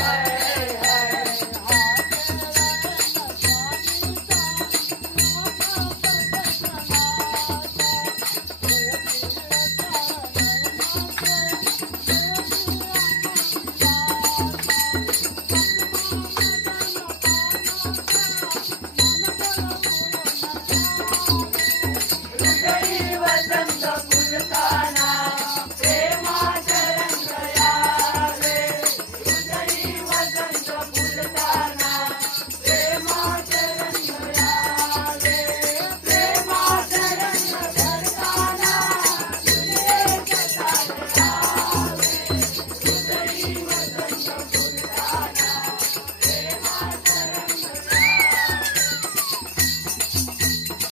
Bye.